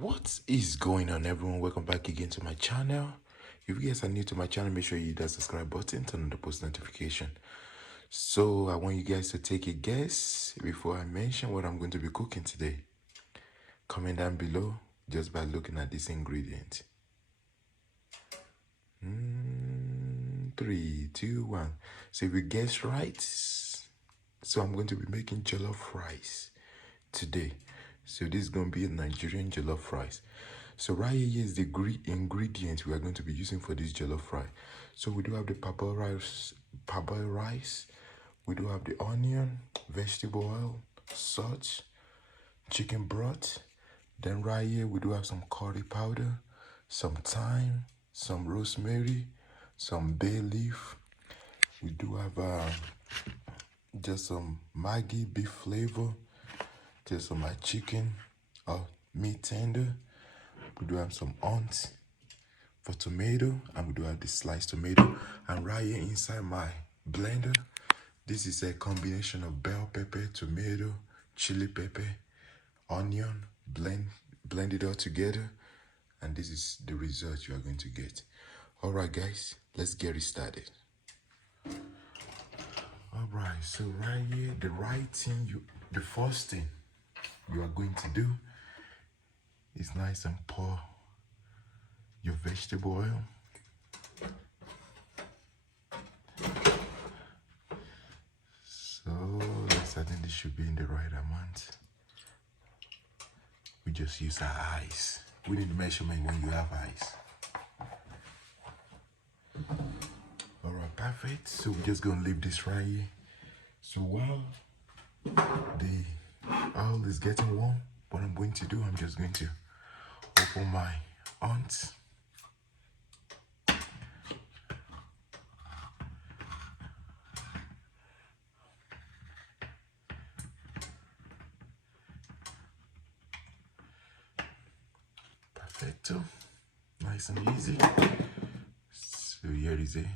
What is going on, everyone? Welcome back again to my channel. If you guys are new to my channel, make sure you hit that subscribe button, turn on the post notification. So I want you guys to take a guess before I mention what I'm going to be cooking today. Comment down below just by looking at this ingredient. 3, 2, 1. So if you guess right, so I'm going to be making jollof rice today. So this is going to be a Nigerian jollof rice. So right here is the ingredient we are going to be using for this jollof rice. So we do have the parboiled rice. We do have the onion, vegetable oil, salt, chicken broth. Then right here we do have some curry powder, some thyme, some rosemary, some bay leaf. We do have just some Maggi beef flavor, just some chicken or meat tender. We do have some onions for tomato, and we do have the sliced tomato. And right here inside my blender, this is a combination of bell pepper, tomato, chili pepper, onion, blend it all together, and this is the result you are going to get. All right, guys, let's get it started. All right, so right here, the first thing you are going to do is nice and pour your vegetable oil. So I think this should be in the right amount. We just use our eyes. We need measurement when you have eyes. All right, perfect. So we're just gonna leave this right here. So while the oil is getting warm, what I'm going to do, I'm just going to open my onions. Perfecto. Nice and easy. So here is the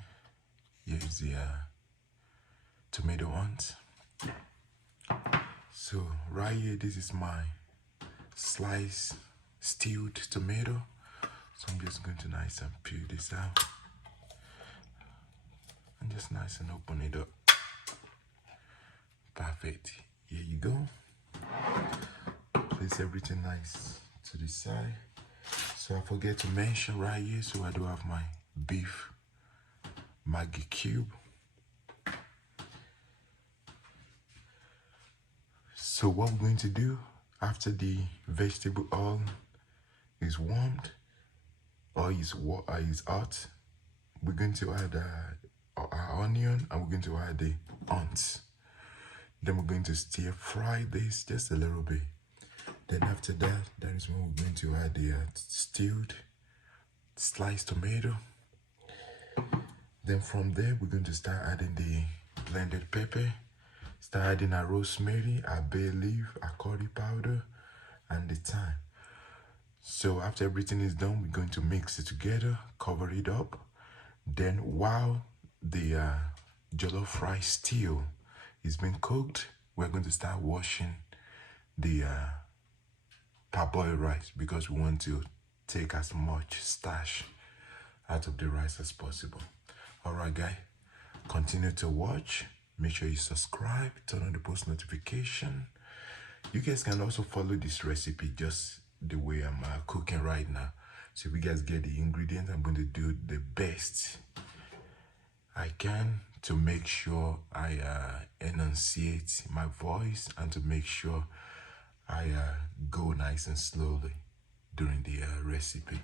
tomato onions. So right here, this is my sliced stewed tomato. So I'm just going to nice and peel this out and just nice and open it up. Perfect. Here you go. Place everything nice to the side. So I forget to mention right here, so I do have my beef Maggi cube. So what we're going to do after the vegetable oil is warmed or is hot, we're going to add our onion, and we're going to add the onions. Then we're going to stir fry this just a little bit. Then after that, that is when we're going to add the stewed sliced tomato. Then from there, we're going to start adding the blended pepper, start adding our rosemary, our bay leaf, our curry powder, and the thyme. So after everything is done, we're going to mix it together, cover it up. Then while the jollof rice still is being cooked, we're going to start washing the parboiled rice, because we want to take as much starch out of the rice as possible. All right, guys, continue to watch. Make sure you subscribe, turn on the post notification. You guys can also follow this recipe just the way I'm cooking right now. So if you guys get the ingredients, I'm going to do the best I can to make sure I enunciate my voice, and to make sure I go nice and slowly during the recipe.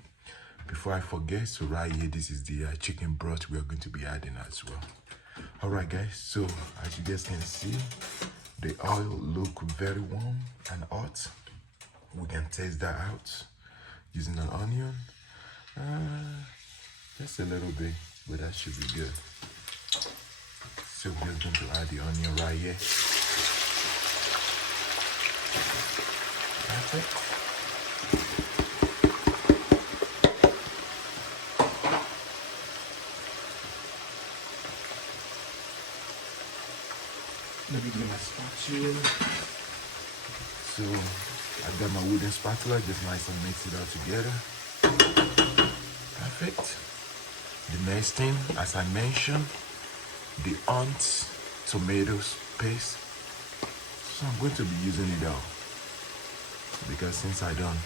Before I forget, so right here, this is the chicken broth we are going to be adding as well. All right, guys, so as you guys can see, the oil look very warm and hot. We can test that out using an onion. Just a little bit, but that should be good. So we're just going to add the onion right here. Perfect. Let me get my spatula. So I got my wooden spatula, just nice and mix it all together. Perfect. The next thing, as I mentioned, the onions, tomatoes paste. So I'm going to be using it all because since I don't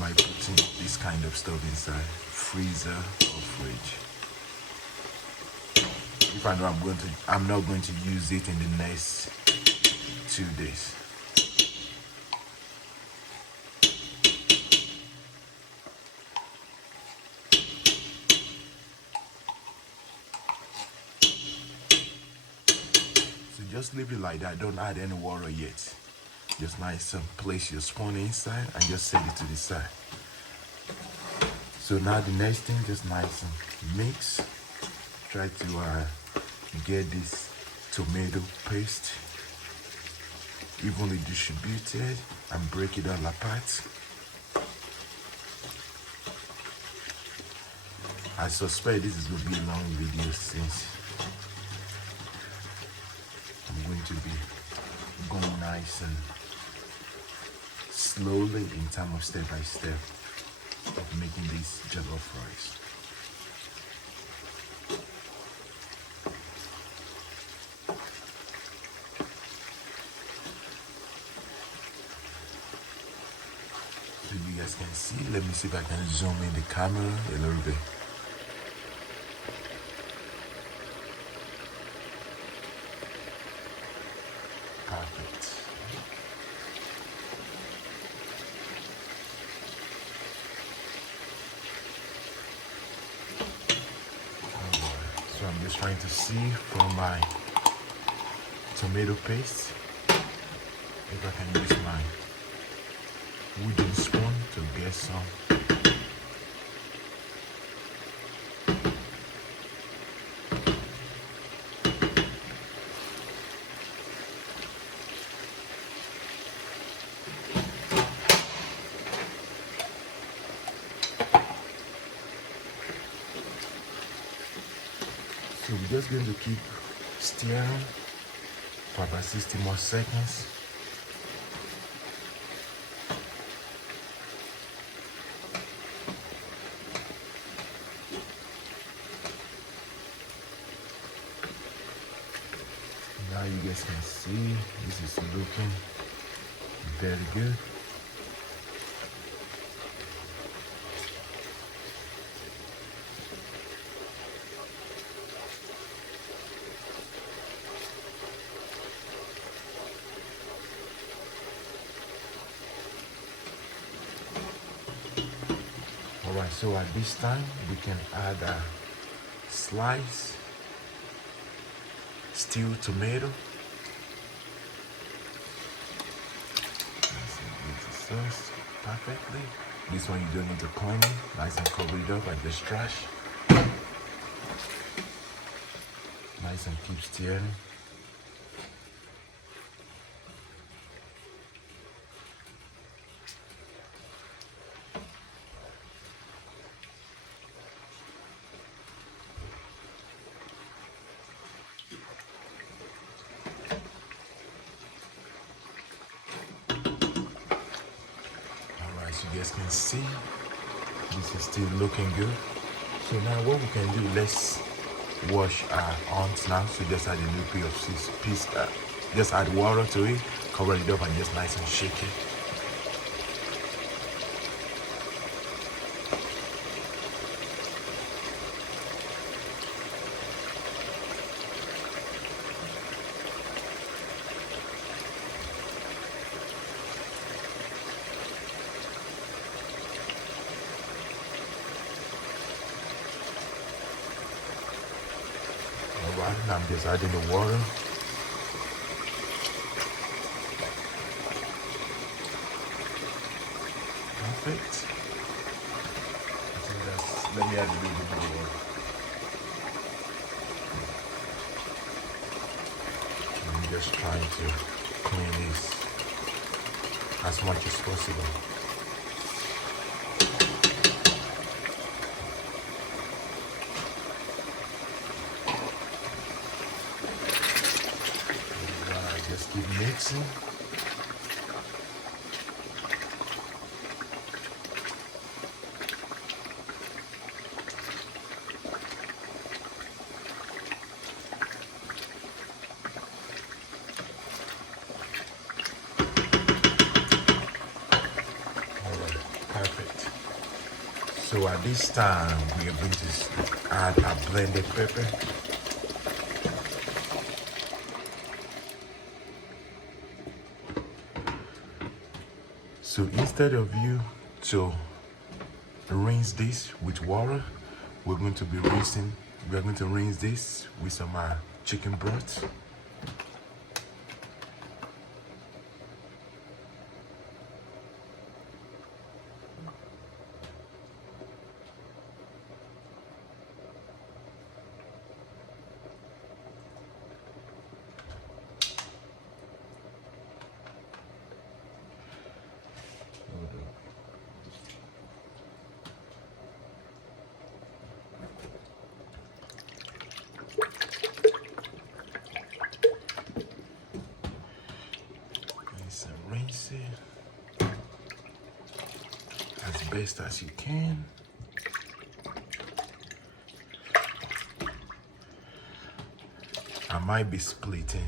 like putting this kind of stuff inside freezer or fridge, if I know I'm not going to use it in the next 2 days. So just leave it like that. Don't add any water yet. Just nice and place your spoon inside and just set it to the side. So now the next thing, just nice and mix. Try to get this tomato paste evenly distributed and break it all apart. I suspect this is going to be a long video since I'm going to be going nice and slowly in terms of step by step of making this jollof rice. So you guys can see, let me see if I can zoom in the camera a little bit. Perfect. So I'm just trying to see from my tomato paste if I can use my wooden spoon to get some. So we're just going to keep stirring for about 60 more seconds. Now you guys can see this is looking very good. Alright, so at this time we can add a slice stewed tomato. Mix the sauce perfectly. This one you don't need to clean it. Nice and cover it up and just trash. Nice and keep stirring. You guys can see this is still looking good. So now what we can do, let's wash our onions now. So just add a little bit of just add water to it, cover it up and just nice and shake it. Alright, now I'm just adding the water. Perfect. I think let me add a little bit more water. I'm just trying to clean this as much as possible. Just keep mixing. at this time, we are going to add a blended pepper. So instead of you to rinse this with water, we're going to rinse this with some chicken broth. Rinse it as best as you can. I might be splitting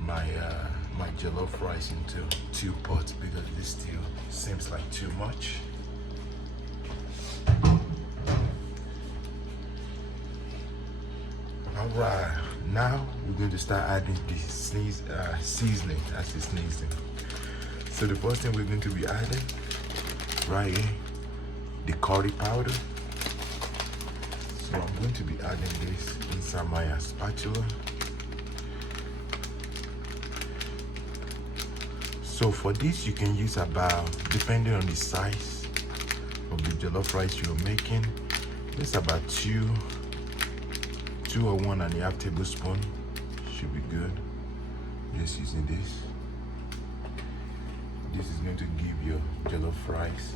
my my jollof rice into 2 pots because this still seems like too much. Alright, now we're going to start adding the seasoning as it's sneezing. So the first thing we're going to be adding right here, the curry powder. So I'm going to be adding this inside my spatula. So for this you can use about, depending on the size of the jollof rice you're making, it's about 2 or 1.5 tablespoons should be good. Just using this. This is going to give your jollof rice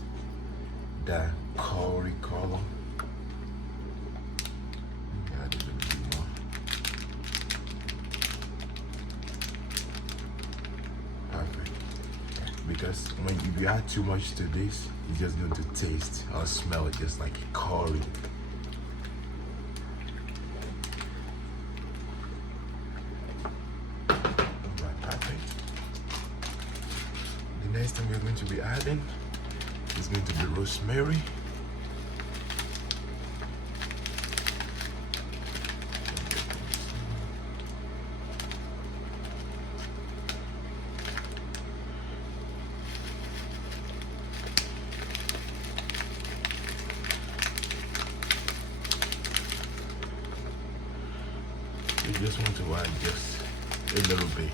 that curry color. Add a little bit more. Perfect. Because if you add too much to this, it's just going to taste or smell just like curry. Next thing we're going to be adding is going to be rosemary. You just want to add just a little bit.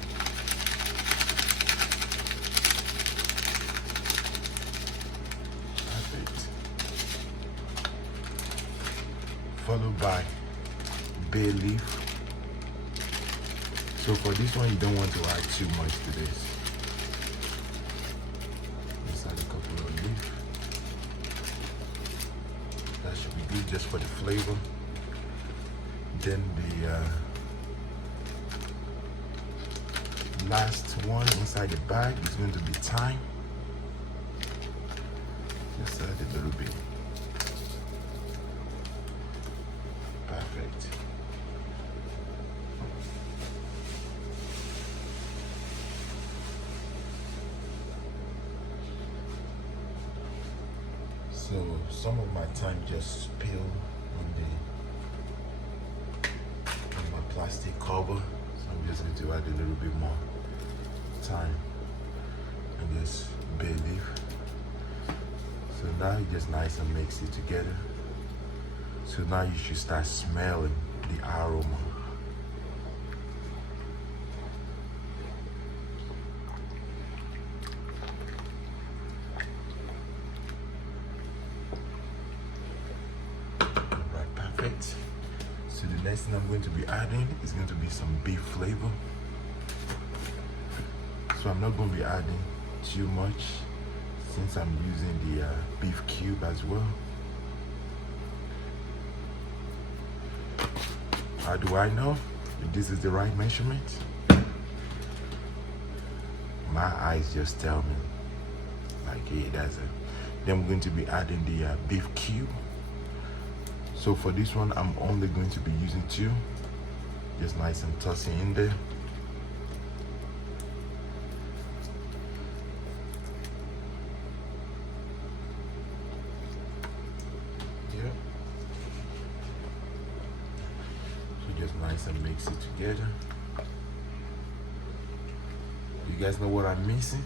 Followed by bay leaf. So for this one, you don't want to add too much to this. Just add a couple of leaves. That should be good just for the flavor. Then the last one inside the bag is going to be thyme. Just add a little bit. Perfect. So some of my thyme just spilled on my plastic cover. So I'm just going to add a little bit more thyme and just bay leaf. So now you just nice and mix it together. So now you should start smelling the aroma. Alright, perfect. So the next thing I'm going to be adding is going to be some beef flavor. So I'm not going to be adding too much since I'm using the beef cube as well. How do I know if this is the right measurement? My eyes just tell me, like, hey, that's it. Then we're going to be adding the beef cube. So for this one, I'm only going to be using 2. Just nice and tossing in there. just nice and mix it together. You guys know what I'm missing?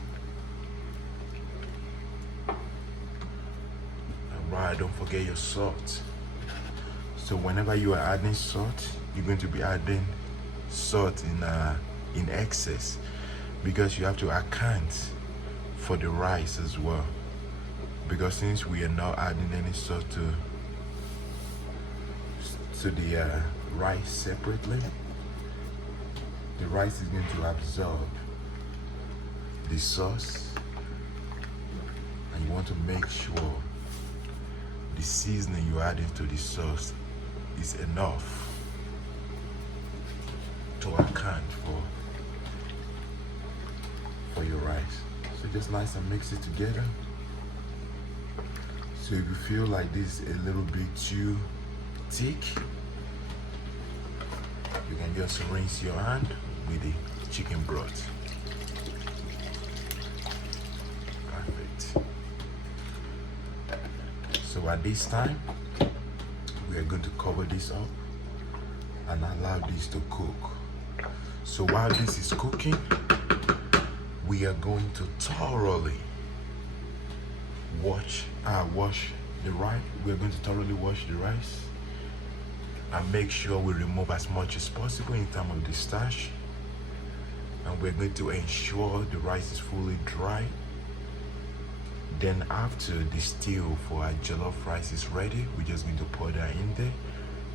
Alright, don't forget your salt. So whenever you are adding salt, you're going to be adding salt in excess, because you have to account for the rice as well. Because since we are not adding any salt to the rice separately, the rice is going to absorb the sauce, and you want to make sure the seasoning you add into the sauce is enough to account for your rice. So just nice and mix it together. So if you feel like this is a little bit too thick, you can just rinse your hand with the chicken broth. Perfect. So at this time, we are going to cover this up and allow this to cook. So while this is cooking, we are going to thoroughly wash the rice. We're going to thoroughly wash the rice and make sure we remove as much as possible in terms of the starch. And we're going to ensure the rice is fully dry. Then after the stew for our jollof rice is ready, we're just going to pour that in there,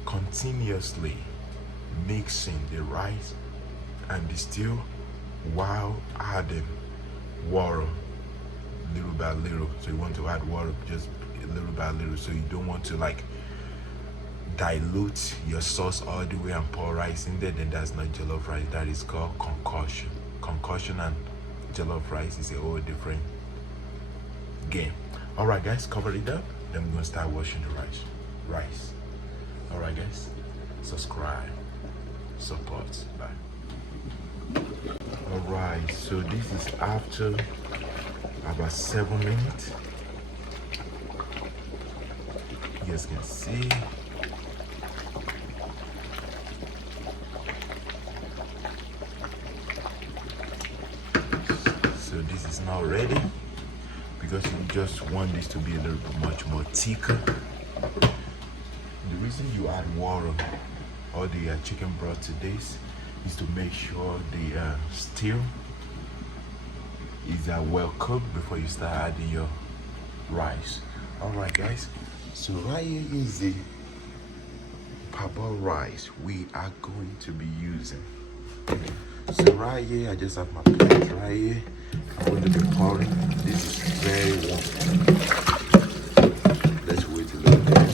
continuously mixing the rice and the stew while adding water little by little. So you want to add water just a little by little, so you don't want to like dilute your sauce all the way and pour rice in there. Then that's not jollof rice. That is called concoction. Concoction and jollof rice is a whole different game. All right guys, cover it up, then we're gonna start washing the rice. All right guys, subscribe, support. Bye. All right, so this is after about 7 minutes. You guys can see. So this is now ready, because you just want this to be a little bit much more thicker. The reason you add water or the chicken broth to this is to make sure the stew is well cooked before you start adding your rice. All right guys, so right here is the parboiled rice we are going to be using. So right here, I just have my plate right here. I'm going to be pouring. This is very warm. Let's wait a little bit.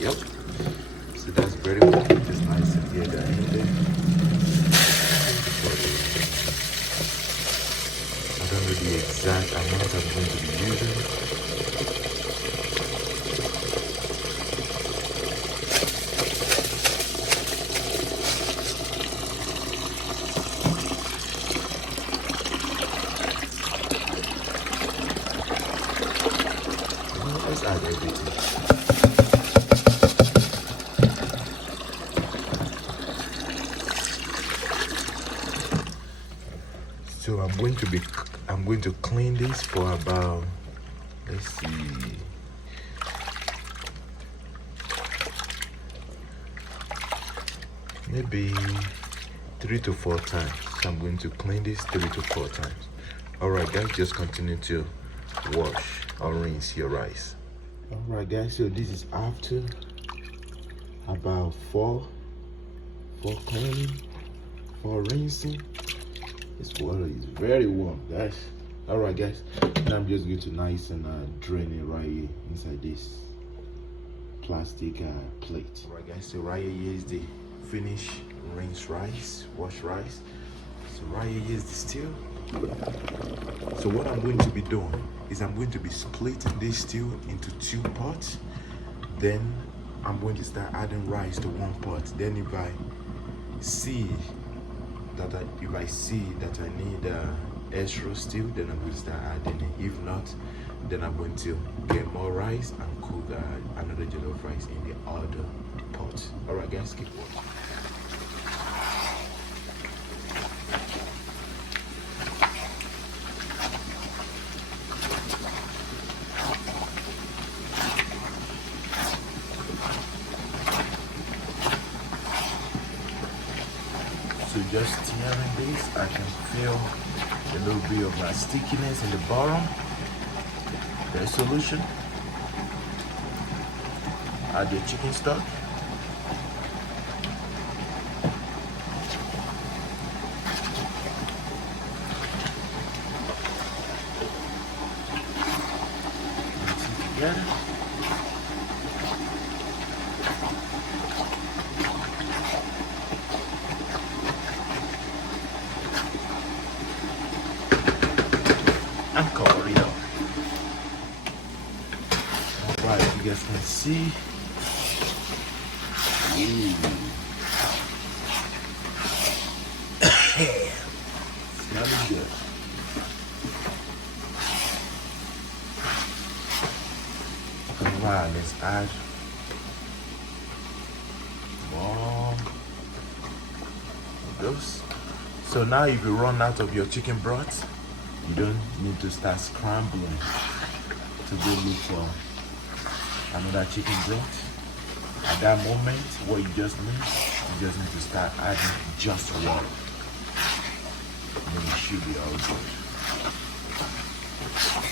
Yep. So that's very warm. Just nice to get that in there. I don't know the exact amount I'm going to be using. Let's add everything. So I'm going to clean this for about, let's see, maybe 3 to 4 times. So I'm going to clean this 3 to 4 times. All right guys, just continue to wash or rinse your rice. All right guys, so this is after about 4 cleaning, 4 rinsing. This water is very warm guys. All right guys, now I'm just going to nice and drain it right here inside this plastic plate. All right guys, so right here is the finished rinse rice, wash rice. So right here is the stew. So what I'm going to be doing is I'm going to be splitting this stew into 2 pots. Then I'm going to start adding rice to 1 pot. Then if I see that I need extra stew, then I'm going to start adding it. If not, Then I'm going to get more rice and cook another jollof rice in the other pot. Alright guys, keep watching. So just stirring this, I can feel a little bit of my stickiness in the bottom. The solution, add your chicken stock. Mix it together. And cover it up. Alright, you guys can see. Ooh. Smelling good. Alright, let's add more of those. So now if you run out of your chicken broth, you don't need to start scrambling to go look for another chicken broth. At that moment, what you just need to start adding just water. And then it should be all good.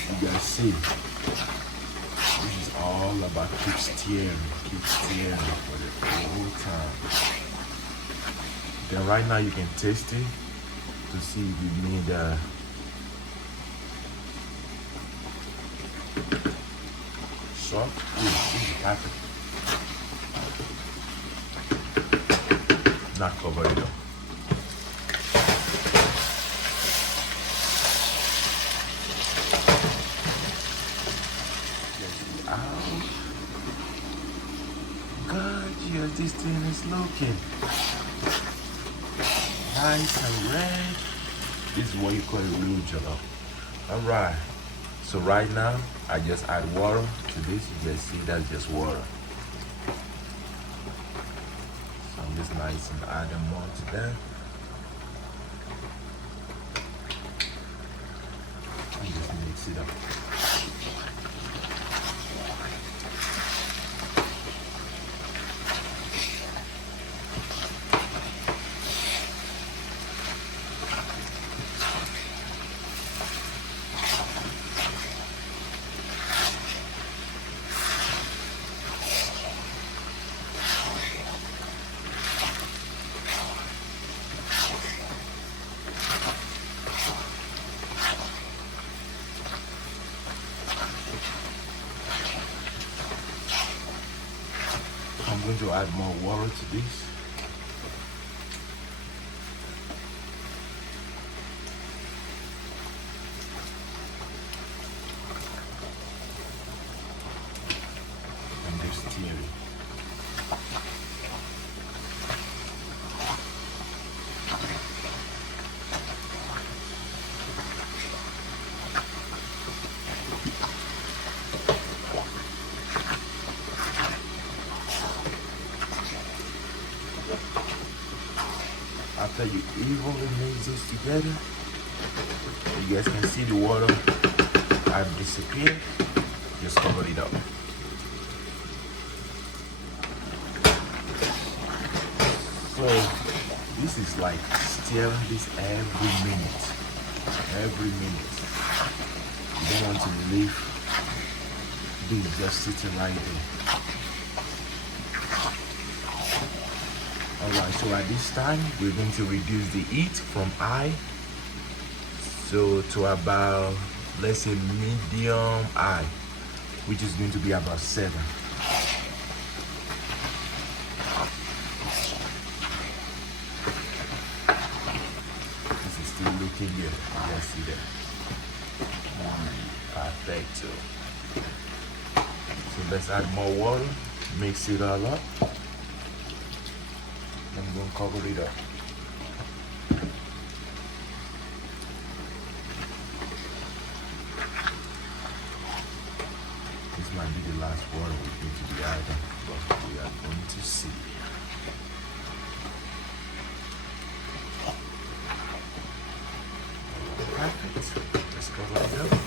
You guys see, this is all about keep stirring for the whole time. Then right now you can taste it to see if you need salt. This is perfect. Now cover it up. Out. Gorgeous, this thing is looking nice and red. This is what you call a real jollof. Alright, so right now I just add water to this. You guys see that's just water. So I'm just nice and adding more to that. And just mix it up. I'm going to add more water to this. And just stir it. After you evenly mix this together, you guys can see the water have disappeared. Just cover it up. So this is like stirring this every minute. Every minute. You don't want to leave this just sitting right there. Alright, so at this time we're going to reduce the heat from high so to about, let's say, medium high, which is going to be about 7. This is still looking good. You guys see that? Perfect. So let's add more water, mix it all up. I'm going to cover it up. might be the last one we're going to be adding, but we are going to see. Perfect. Let's cover it up.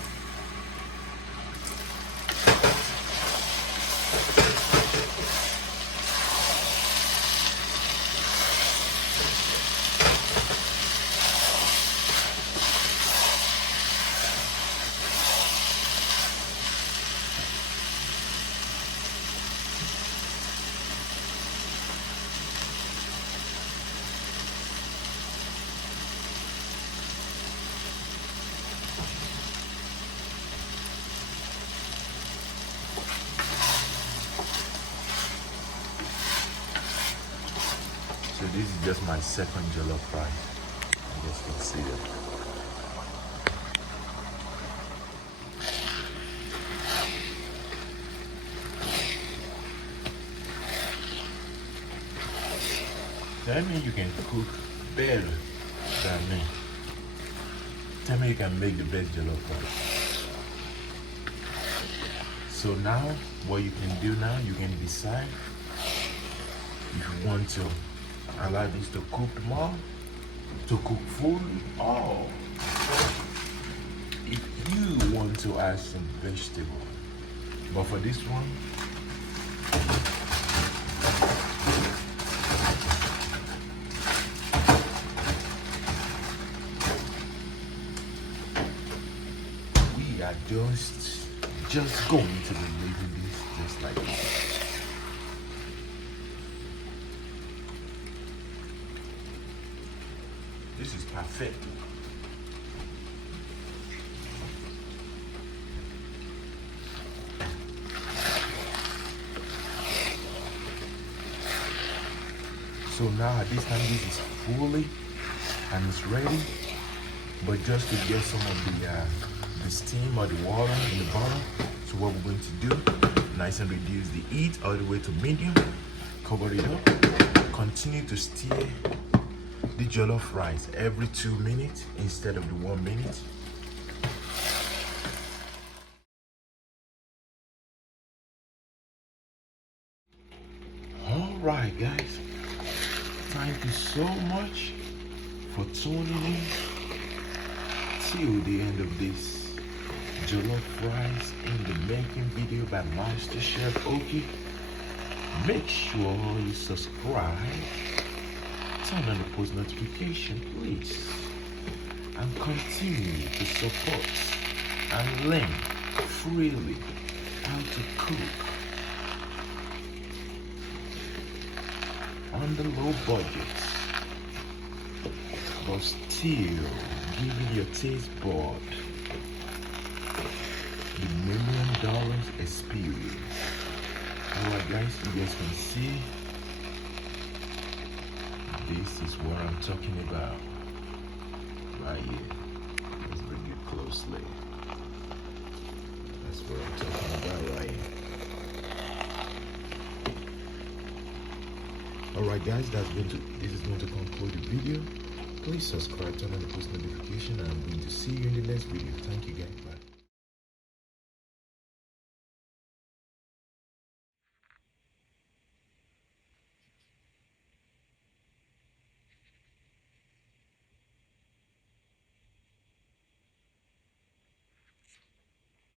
So this is just my second jollof rice. I guess you can see it. Tell me you can cook better than me. Tell me you can make the best jollof rice. So now, what you can do now, you can decide if you want to allow this to cook more, to cook fully, or if you want to add some vegetable. But for this one, we are just going to be leaving this just like this. This is perfect. So now at this time, this is fully and it's ready. But just to get some of the steam or the water in the bottom, so what we're going to do, nice and reduce the heat all the way to medium, cover it up, continue to stir the jollof rice every 2 minutes instead of the 1 minute. All right, guys, thank you so much for tuning in till the end of this jollof rice in the making video by Master Chef Oki. Make sure you subscribe, turn on the post notification, please, and continue to support and learn freely how to cook on the low budget, but still giving your taste bud the $1 million experience. Alright guys, you guys can see this is what I'm talking about right here. Let's bring it closely. That's what I'm talking about right here. Alright guys, this is going to conclude the video. Please subscribe, turn on the post notification, and I'm going to see you in the next video. Thank you guys. Bye.